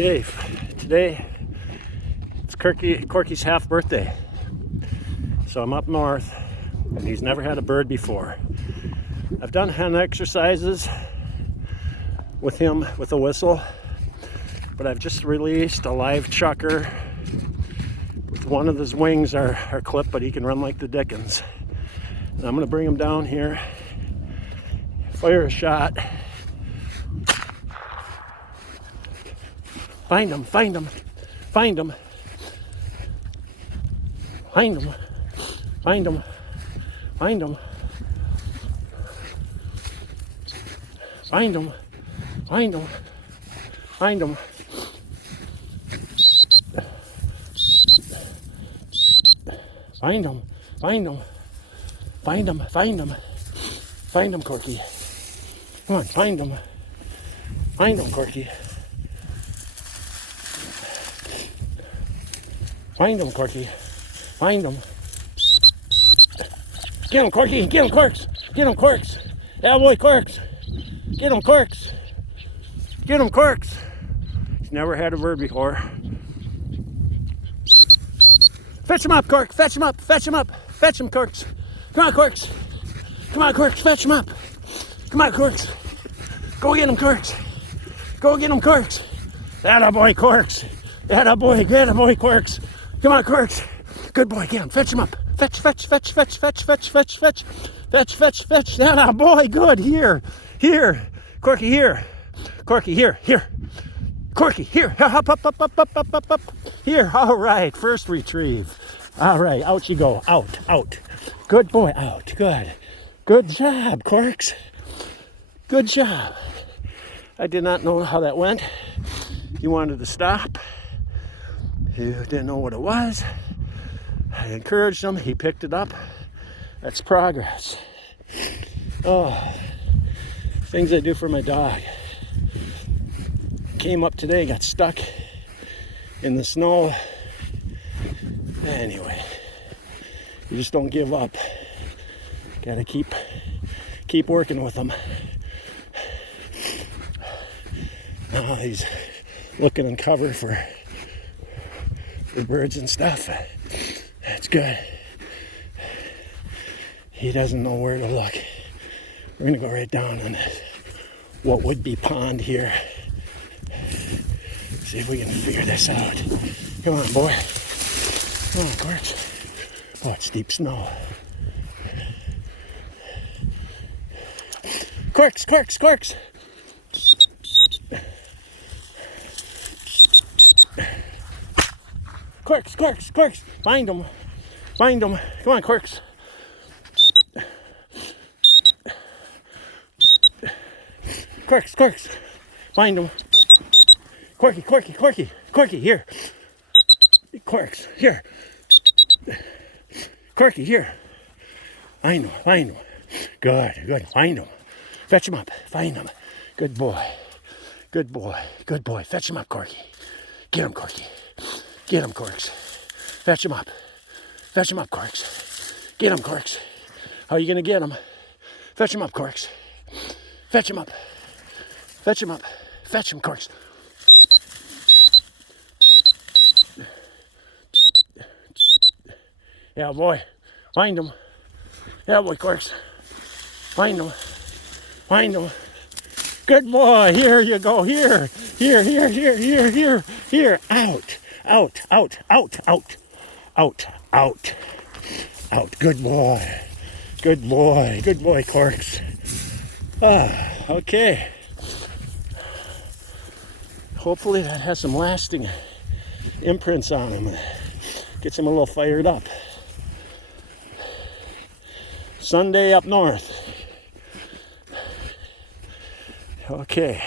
Okay, today it's Corky's half birthday. So I'm up north and he's never had a bird before. I've done hen exercises with him with a whistle, but I've just released a live chucker with one of his wings are clipped, but he can run like the dickens. And I'm gonna bring him down here, fire a shot. Find him, find him, find him, find him, find him, find him, find him, find him, find him. Find him, find him, find him, find him, find him, Corky. Come on, find him, Corky. Find him, Corky. Find him. Get him, Corky. Get him, Corks. Get him, Corks. Yeah, boy, Corks. Get him, Corks. Get him, Corks. He's never had a bird before. Fetch him up, Cork. Fetch him up. Fetch him up. Fetch him, Corks. Come on, Corks. Come on, Corks. Fetch him up. Come on, Corks. Go get him, Corks. Go get him, Corks. That boy, Corks. That boy. Get a boy, Corks. Come on, Corks. Good boy, get him. Fetch him up. Fetch, fetch, fetch, fetch, fetch, fetch, fetch, fetch, fetch, fetch, fetch. That boy, good. Here, here. Corky, here. Corky, here, here. Corky, here. Up, up, up, up, up, up, up, up. Here. All right. First retrieve. All right. Out you go. Out, out. Good boy. Out. Good. Good job, Corks. Good job. I did not know how that went. He wanted to stop. He didn't know what it was. I encouraged him. He picked it up. That's progress. Oh, things I do for my dog. Came up today, got stuck in the snow. Anyway, you just don't give up. Gotta keep working with him. Now he's looking in cover for birds and stuff. That's good. He doesn't know where to look. We're gonna go right down on this, what would be pond here. See if we can figure this out. Come on, boy. Come on, Corks. Oh, it's deep snow. Corks, Corks, Corks. Corks, Corks, Corks. Find him. Find him. Come on, Corks. Corks, Corks. Find him. Corky, Corky, Corky. Corky, here. Corks, here. Corky, here. Find him, find him. Good, good. Find him. Fetch him up. Find him. Good boy. Good boy. Good boy. Fetch him up, Corky. Get him, Corky. Get him, Corks. Fetch him up. Fetch him up, Corks. Get him, Corks. How are you gonna get him? Fetch him up, Corks. Fetch him up. Fetch him up. Fetch him, Corks. Yeah, boy. Find him. Yeah, boy, Corks. Find him. Find him. Good boy. Here you go. Here. Here, here, here, here, here, here. Out. Out, out, out, out, out, out, out. Good boy. Good boy. Good boy, Corks. Okay. Hopefully that has some lasting imprints on him. Gets him a little fired up. Sunday up north. Okay.